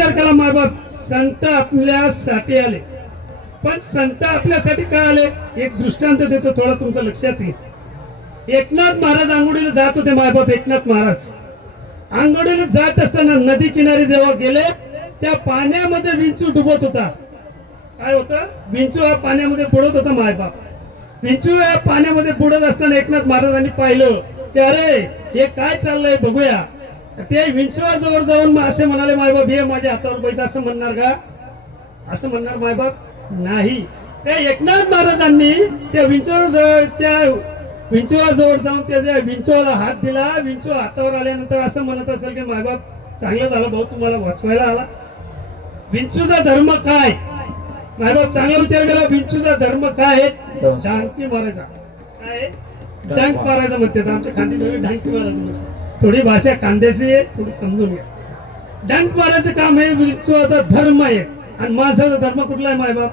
विचार केला मायबाप, संत आपल्यासाठी आले. पण संत आपल्यासाठी का आले, एक दृष्टांत देतो, थोडा तुमच्या लक्षात येईल. एकनाथ महाराज आंघोळीला जात होते मायबाप. एकनाथ महाराज आंघोळीला जात असताना नदी किनारी जेव्हा गेले, त्या पाण्यामध्ये विंचू डुबत होता. काय होतं, विंचू हा पाण्यामध्ये बुडत होता मायबाप. विंचू या पाण्यामध्ये बुडत असताना एकनाथ महाराजांनी पाहिलं की अरे हे काय चाललंय बघूया. ते विंचवाजवळ जाऊन असे म्हणाले, मायबाप हे माझ्या हातावर पैसा. असं म्हणणार का, असं म्हणणार मायबाप? नाही. त्या एकनाथ महाराजांनी त्या विंचवाजवळ जाऊन त्या विंचवाला हात दिला. विंचू हातावर आल्यानंतर असं म्हणत असेल की मायबाप चांगलं झालं भाऊ, तुम्हाला वाचवायला आला. विंचूचा धर्म काय मायबाप, चांगला विचार केला. विंचूचा धर्म काय आहे? ढांकी मारायचा. काय डंक मारायचं म्हणते आमच्या खांदी, ढांकी मारायचं. थोडी भाषा कांद्याची आहे, थोडी समजून घ्या. डंक मारायचं काम हे विंचूचा धर्म आहे. आणि माणसाचा धर्म कुठला आहे मायबाप?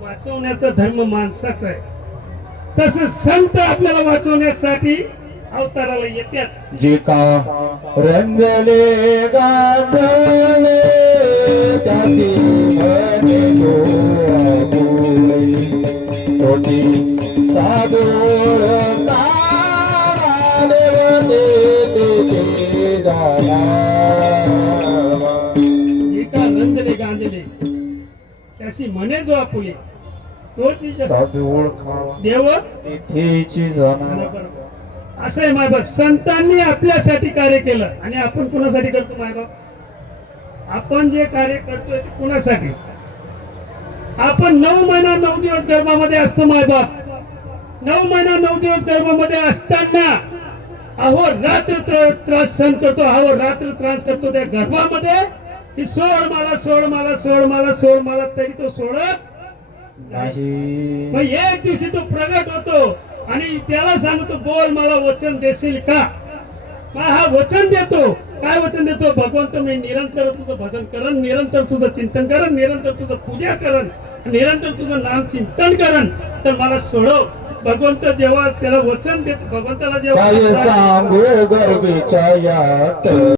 वाचवण्याचा धर्म माणसाचा आहे. तसं संत आपल्याला वाचवण्यासाठी अवताराला येतात. जे का रंगले गांधले त्याची म्हणे तोटी साधूर ताराले तुझे जाना. जे का रंगले गांधले त्याची म्हणे जो आपुले तोची साधू ओळखा देव तिथेची जाना. असं आहे मायबाप. संतांनी आपल्यासाठी कार्य केलं आणि आपण कुणासाठी करतो मायबाप? आपण जे कार्य करतोय ते कुणासाठी? आपण 9 महिना 9 दिवस गर्भामध्ये असतो मायबाप. 9 महिना 9 दिवस गर्भामध्ये असताना अहो रात्र त्रास सहन करतो, अहो रात्र त्रास करतो त्या गर्भामध्ये की सोड मला, सोड मला, सोड मला, सोड मला, तरी तो सोडत नाही. मग एक दिवशी तो प्रगट होतो आणि त्याला सांगतो, बोल मला वचन देशील का? हा वचन देतो. काय वचन देतो? भगवंत मी निरंतर तुझं भजन करन, निरंतर तुझं चिंतन करन, निरंतर तुझं पूजा करन, निरंतर तुझं नाम चिंतन करन, तर मला सोडव. भगवंत जेव्हा त्याला वचन देतो, भगवंताला जेव्हा काय सांगू गर्भीच्या यात